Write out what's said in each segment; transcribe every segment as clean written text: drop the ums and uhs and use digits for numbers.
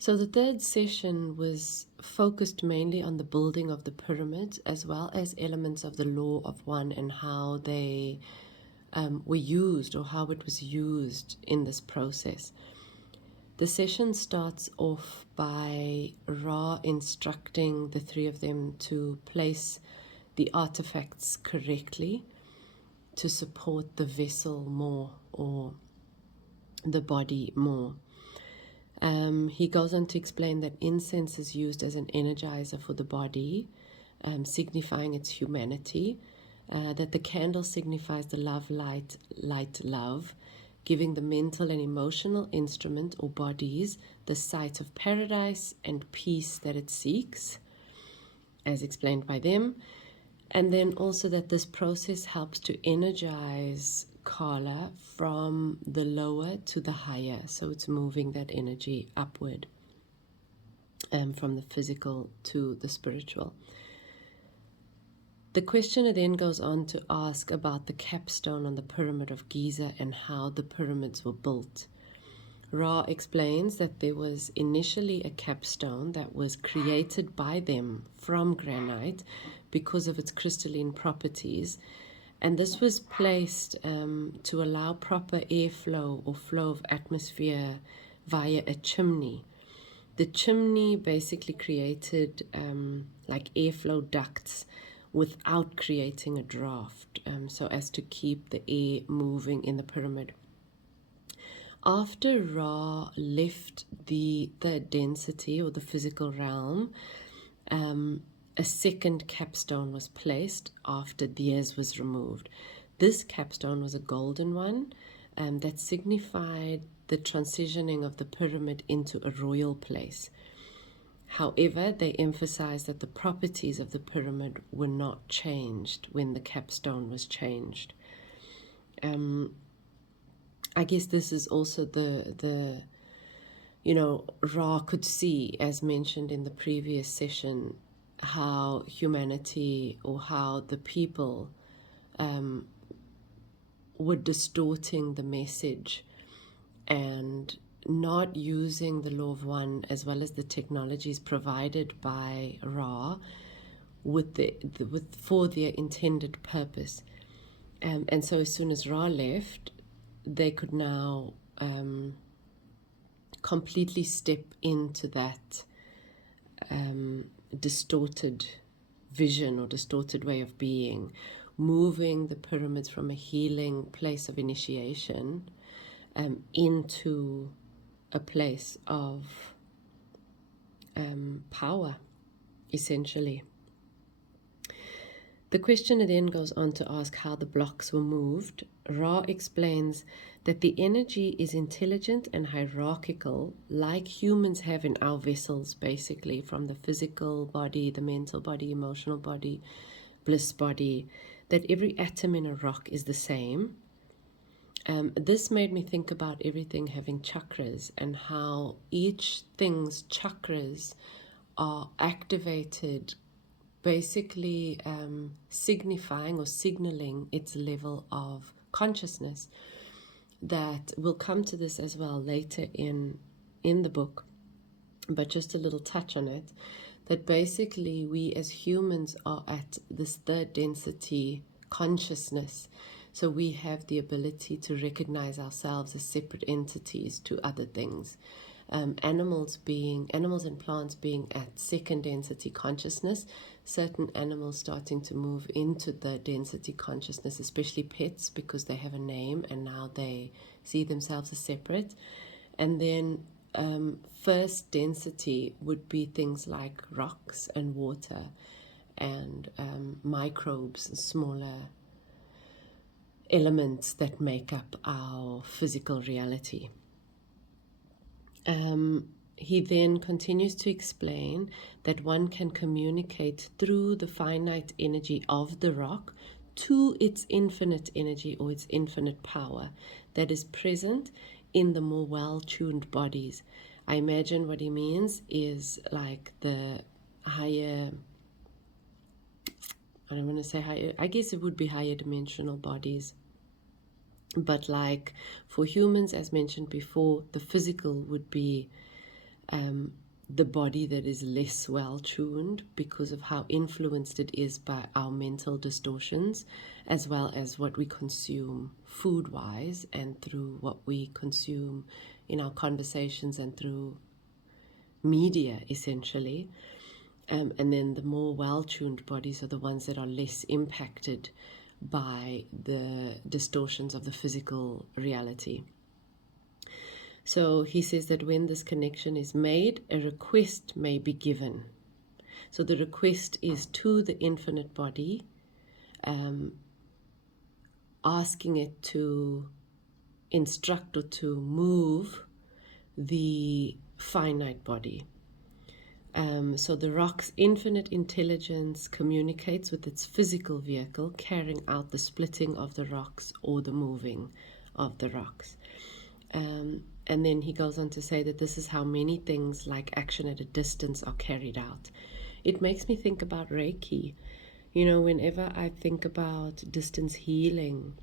So the third session was focused mainly on the building of the pyramids, as well as elements of the law of one and how they were used, or how it was used in this process. The session starts off by Ra instructing the three of them to place the artifacts correctly to support the vessel more, or the body more. He goes on to explain that incense is used as an energizer for the body, signifying its humanity, that the candle signifies the love, light, love, giving the mental and emotional instrument or bodies the sight of paradise and peace that it seeks, as explained by them. And then also that this process helps to energize Kala from the lower to the higher. So it's moving that energy upward, from the physical to the spiritual. The questioner then goes on to ask about the capstone on the pyramid of Giza and how the pyramids were built. Ra explains that there was initially a capstone that was created by them from granite because of its crystalline properties, and this was placed to allow proper airflow or flow of atmosphere via a chimney. The chimney basically created like airflow ducts without creating a draft, so as to keep the air moving in the pyramid. After Ra left the density or the physical realm, a second capstone was placed after theirs was removed. This capstone was a golden one that signified the transitioning of the pyramid into a royal place. However, they emphasized that the properties of the pyramid were not changed when the capstone was changed. I guess this is also the Ra could see, as mentioned in the previous session, how humanity, or how the people were distorting the message and not using the law of one as well as the technologies provided by Ra for their intended purpose. And so as soon as Ra left, they could now completely step into that distorted vision or distorted way of being, moving the pyramids from a healing place of initiation into a place of power, essentially. The questioner then goes on to ask how the blocks were moved. Ra explains that the energy is intelligent and hierarchical, like humans have in our vessels, basically, from the physical body, the mental body, emotional body, bliss body, that every atom in a rock is the same. This made me think about everything having chakras and how each thing's chakras are activated, basically signifying or signaling its level of consciousness. That we'll come to this as well later in the book, but just a little touch on it, that basically we as humans are at this third density consciousness. So we have the ability to recognize ourselves as separate entities to other things. Animals and plants being at second density consciousness, certain animals starting to move into the density consciousness, especially pets, because they have a name and now they see themselves as separate. And then first density would be things like rocks and water and microbes, smaller elements that make up our physical reality. He then continues to explain that one can communicate through the finite energy of the rock to its infinite energy or its infinite power that is present in the more well-tuned bodies. I imagine what he means is like the higher, I don't want to say higher, I guess it would be higher dimensional bodies. But like for humans, as mentioned before, the physical would be the body that is less well tuned because of how influenced it is by our mental distortions, as well as what we consume food wise and through what we consume in our conversations and through media, essentially. And then the more well tuned bodies are the ones that are less impacted by the distortions of the physical reality. So he says that when this connection is made, a request may be given. So the request is to the infinite body, asking it to instruct or to move the finite body. So the rock's infinite intelligence communicates with its physical vehicle, carrying out the splitting of the rocks or the moving of the rocks. And then he goes on to say that this is how many things like action at a distance are carried out. It makes me think about Reiki. You know, whenever I think about distance healing,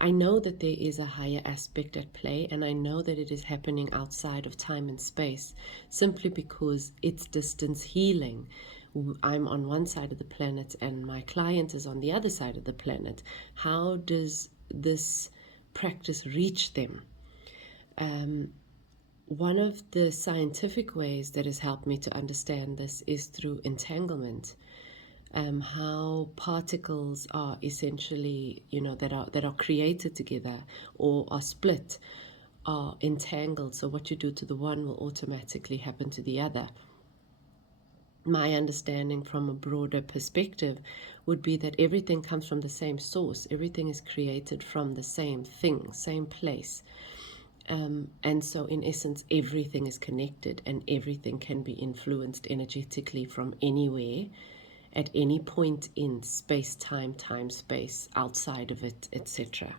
I know that there is a higher aspect at play, and I know that it is happening outside of time and space simply because it's distance healing. I'm on one side of the planet and my client is on the other side of the planet. How does this practice reach them? One of the scientific ways that has helped me to understand this is through entanglement. How particles are essentially, that are created together or are split, are entangled. So what you do to the one will automatically happen to the other. My understanding from a broader perspective would be that everything comes from the same source. Everything is created from the same thing, same place. And so in essence, everything is connected and everything can be influenced energetically from anywhere, at any point in space, time, space, outside of it, etc.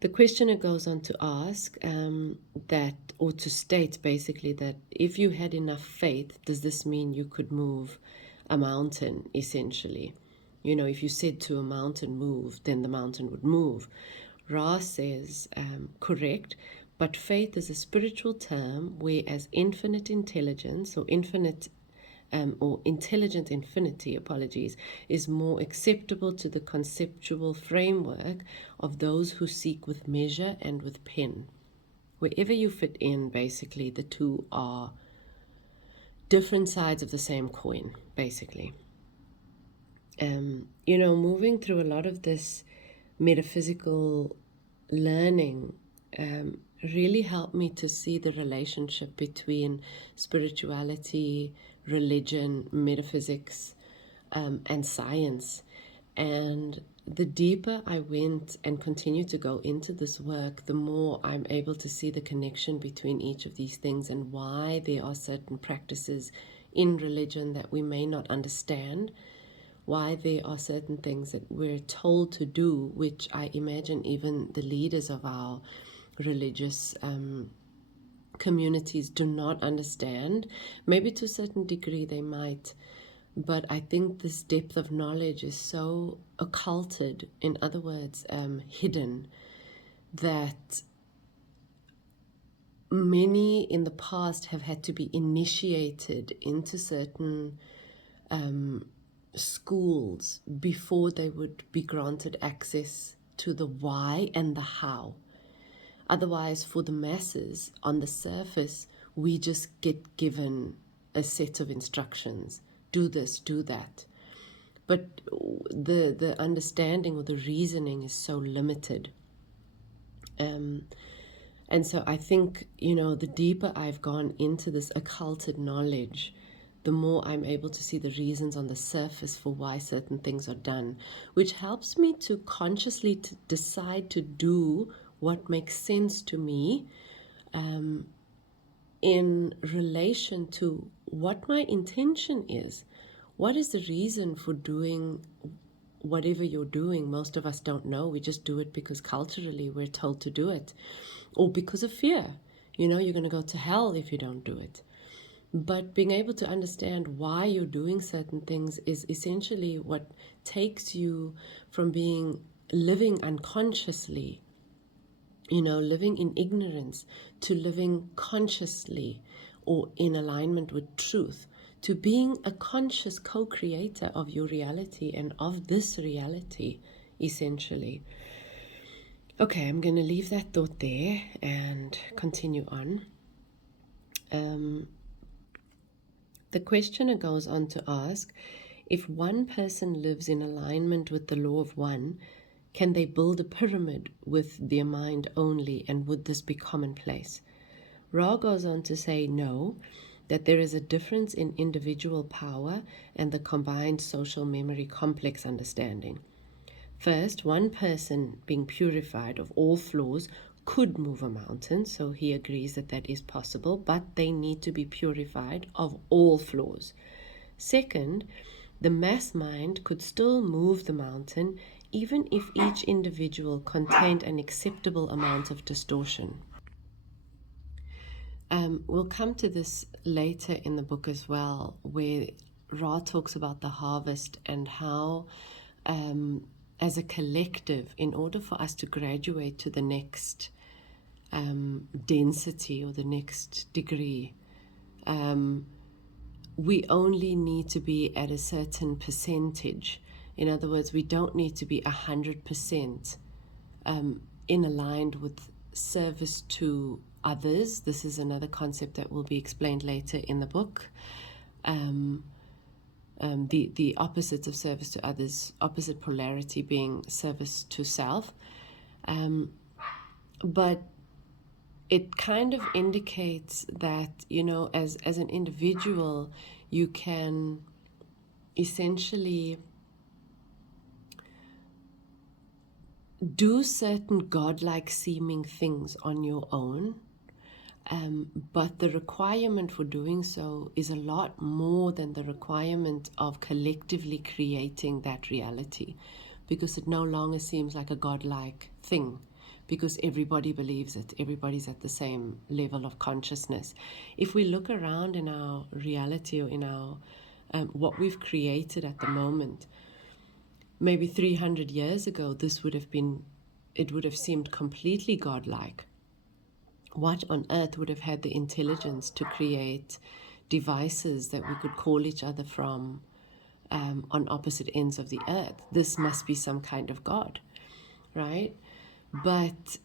The questioner goes on to ask or to state basically that if you had enough faith, does this mean you could move a mountain, essentially? You know, if you said to a mountain, move, then the mountain would move. Ra says, correct, but faith is a spiritual term, whereas infinite intelligence or intelligent infinity, is more acceptable to the conceptual framework of those who seek with measure and with pen. Wherever you fit in, basically, the two are different sides of the same coin, basically. Moving through a lot of this metaphysical learning really helped me to see the relationship between spirituality, religion, metaphysics, and science. And the deeper I went and continue to go into this work, the more I'm able to see the connection between each of these things and why there are certain practices in religion that we may not understand, why there are certain things that we're told to do, which I imagine even the leaders of our religious communities do not understand. Maybe to a certain degree they might, but I think this depth of knowledge is so occulted, in other words, hidden, that many in the past have had to be initiated into certain schools before they would be granted access to the why and the how. Otherwise, for the masses, on the surface, we just get given a set of instructions. Do this, do that. But the understanding or the reasoning is so limited. And so I think, the deeper I've gone into this occulted knowledge, the more I'm able to see the reasons on the surface for why certain things are done, which helps me to consciously decide to do what makes sense to me in relation to what my intention is. What is the reason for doing whatever you're doing? Most of us don't know. We just do it because culturally we're told to do it, or because of fear. You're going to go to hell if you don't do it. But being able to understand why you're doing certain things is essentially what takes you from living unconsciously, living in ignorance, to living consciously or in alignment with truth, to being a conscious co-creator of your reality and of this reality, essentially. Okay, I'm going to leave that thought there and continue on. The questioner goes on to ask, if one person lives in alignment with the law of one, can they build a pyramid with their mind only, and would this be commonplace? Ra goes on to say no, that there is a difference in individual power and the combined social memory complex understanding. First, one person being purified of all flaws could move a mountain, so he agrees that that is possible, but they need to be purified of all flaws. Second, the mass mind could still move the mountain even if each individual contained an acceptable amount of distortion. We'll come to this later in the book as well, where Ra talks about the harvest and how as a collective, in order for us to graduate to the next density or the next degree, we only need to be at a certain percentage. In other words, we don't need to be 100% in aligned with service to others. This is another concept that will be explained later in the book. The opposite of service to others, opposite polarity being service to self. But it kind of indicates that, as an individual, you can essentially do certain godlike seeming things on your own. But the requirement for doing so is a lot more than the requirement of collectively creating that reality, because it no longer seems like a godlike thing, because everybody believes it. Everybody's at the same level of consciousness. If we look around in our reality or in our what we've created at the moment, maybe 300 years ago, it would have seemed completely godlike. What on earth would have had the intelligence to create devices that we could call each other from on opposite ends of the earth? This must be some kind of God, right? But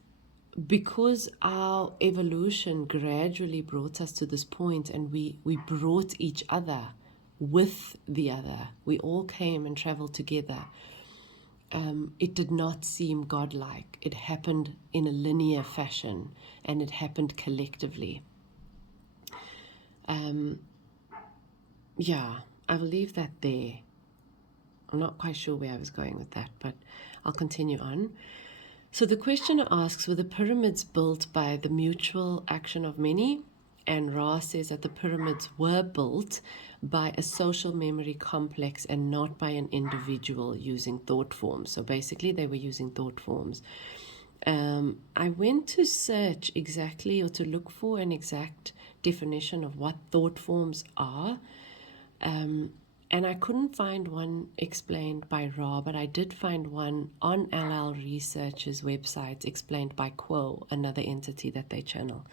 because our evolution gradually brought us to this point, and we brought each other with the other, we all came and traveled together. It did not seem godlike. It happened in a linear fashion, and it happened collectively. I will leave that there. I'm not quite sure where I was going with that, but I'll continue on. So the questioner asks, were the pyramids built by the mutual action of many? And Ra says that the pyramids were built by a social memory complex and not by an individual using thought forms. So basically they were using thought forms. I went to search exactly, or to look for an exact definition of what thought forms are. And I couldn't find one explained by Ra, but I did find one on LL Research's website explained by Quo, another entity that they channel.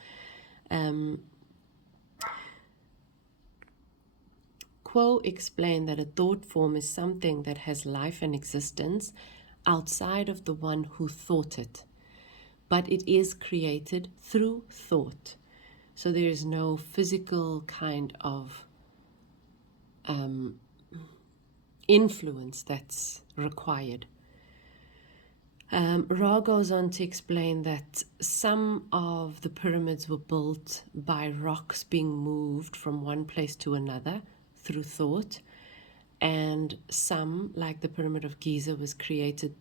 Quo explained that a thought form is something that has life and existence outside of the one who thought it, but it is created through thought. So there is no physical kind of influence that's required. Ra goes on to explain that some of the pyramids were built by rocks being moved from one place to another through thought, and some, like the Pyramid of Giza, was created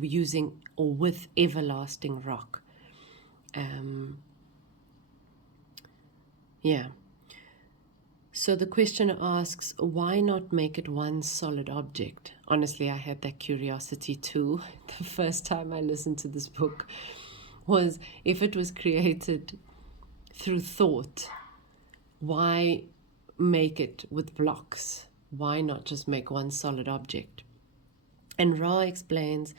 using or with everlasting rock. So the questioner asks, why not make it one solid object? Honestly, I had that curiosity too. The first time I listened to this book was, if it was created through thought, why make it with blocks? Why not just make one solid object? And Ra explains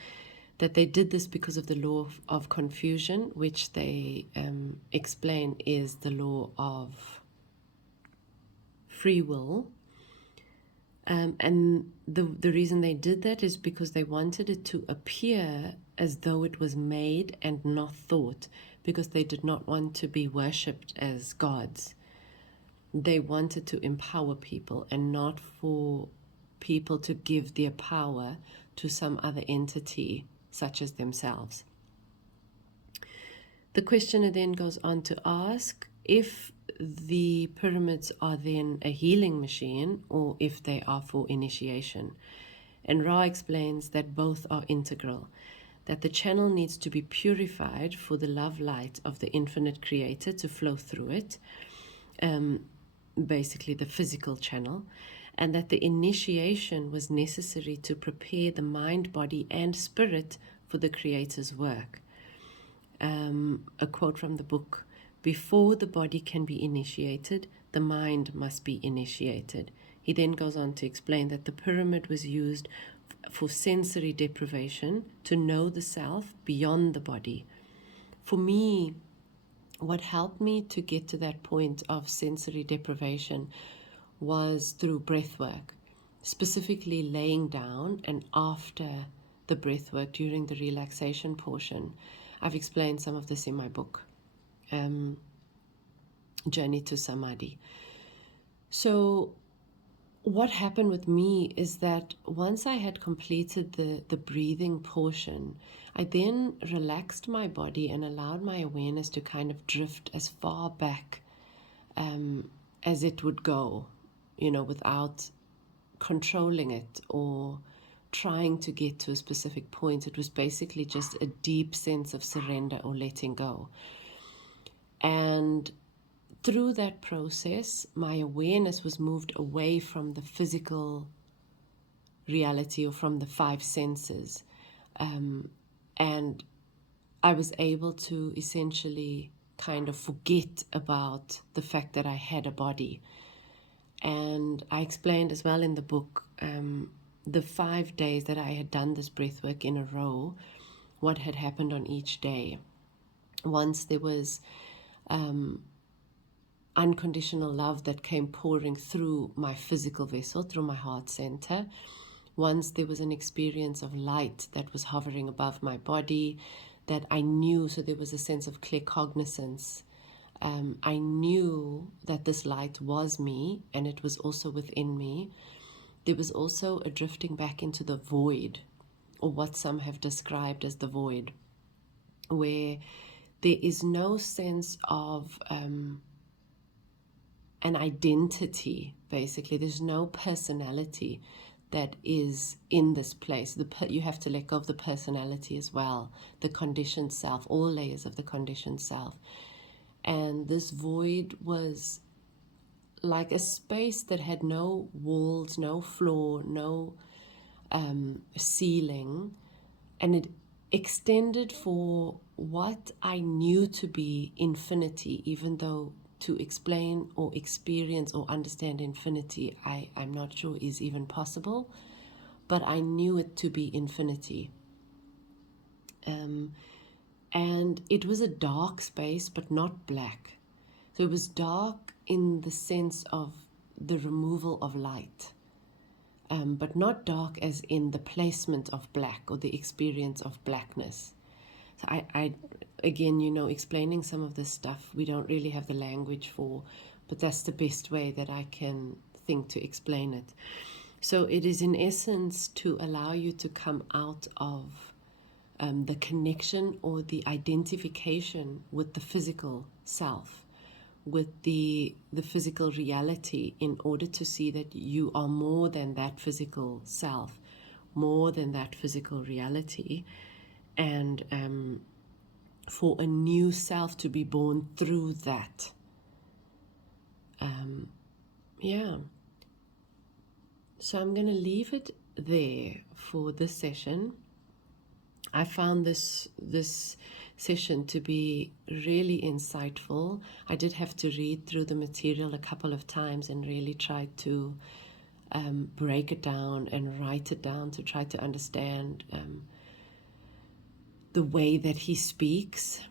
that they did this because of the law of confusion, which they explain is the law of free will. And the reason they did that is because they wanted it to appear as though it was made and not thought, because they did not want to be worshipped as gods. They wanted to empower people and not for people to give their power to some other entity such as themselves. The questioner then goes on to ask if the pyramids are then a healing machine or if they are for initiation. And Ra explains that both are integral, that the channel needs to be purified for the love light of the infinite creator to flow through it, basically the physical channel, and that the initiation was necessary to prepare the mind, body, and spirit for the creator's work. A quote from the book: "Before the body can be initiated, the mind must be initiated." He then goes on to explain that the pyramid was used for sensory deprivation, to know the self beyond the body. For me, what helped me to get to that point of sensory deprivation was through breath work, specifically laying down and after the breath work during the relaxation portion. I've explained some of this in my book, Journey to Samadhi. So what happened with me is that once I had completed the breathing portion, I then relaxed my body and allowed my awareness to kind of drift as far back as it would go, without controlling it or trying to get to a specific point. It was basically just a deep sense of surrender or letting go. And through that process, my awareness was moved away from the physical reality or from the five senses. And I was able to essentially kind of forget about the fact that I had a body. And I explained as well in the book, the 5 days that I had done this breath work in a row, what had happened on each day. Once there was unconditional love that came pouring through my physical vessel, through my heart center. Once there was an experience of light that was hovering above my body that I knew, so there was a sense of clear cognizance. I knew that this light was me and it was also within me. There was also a drifting back into the void, or what some have described as the void, where there is no sense of an identity, basically. There's no personality that is in this place. You have to let go of the personality as well, the conditioned self, all layers of the conditioned self. And this void was like a space that had no walls, no floor, no ceiling, and it extended for what I knew to be infinity, even though to explain or experience or understand infinity, I'm not sure is even possible, but I knew it to be infinity. And it was a dark space, but not black. So it was dark in the sense of the removal of light, but not dark as in the placement of black or the experience of blackness. So I again, explaining some of this stuff we don't really have the language for, but that's the best way that I can think to explain it. So it is in essence to allow you to come out of the connection or the identification with the physical self, with the physical reality, in order to see that you are more than that physical self, more than that physical reality, and for a new self to be born through that. So I'm going to leave it there for this session. I found this session to be really insightful. I did have to read through the material a couple of times and really try to break it down and write it down to try to understand the way that he speaks,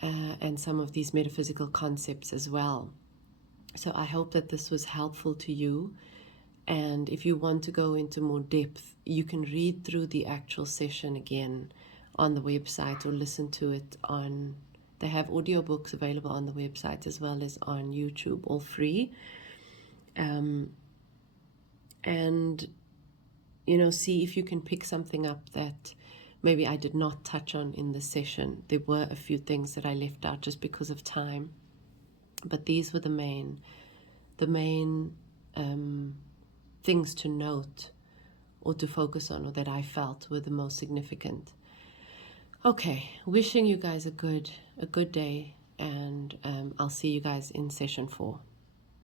and some of these metaphysical concepts as well. So I hope that this was helpful to you. And if you want to go into more depth, you can read through the actual session again on the website or listen to it on, they have audiobooks available on the website as well as on YouTube, all free. And, you know, see if you can pick something up that maybe I did not touch on in the session. There were a few things that I left out just because of time, but these were the main things to note or to focus on, or that I felt were the most significant. Okay, wishing you guys a good day, and I'll see you guys in session 4.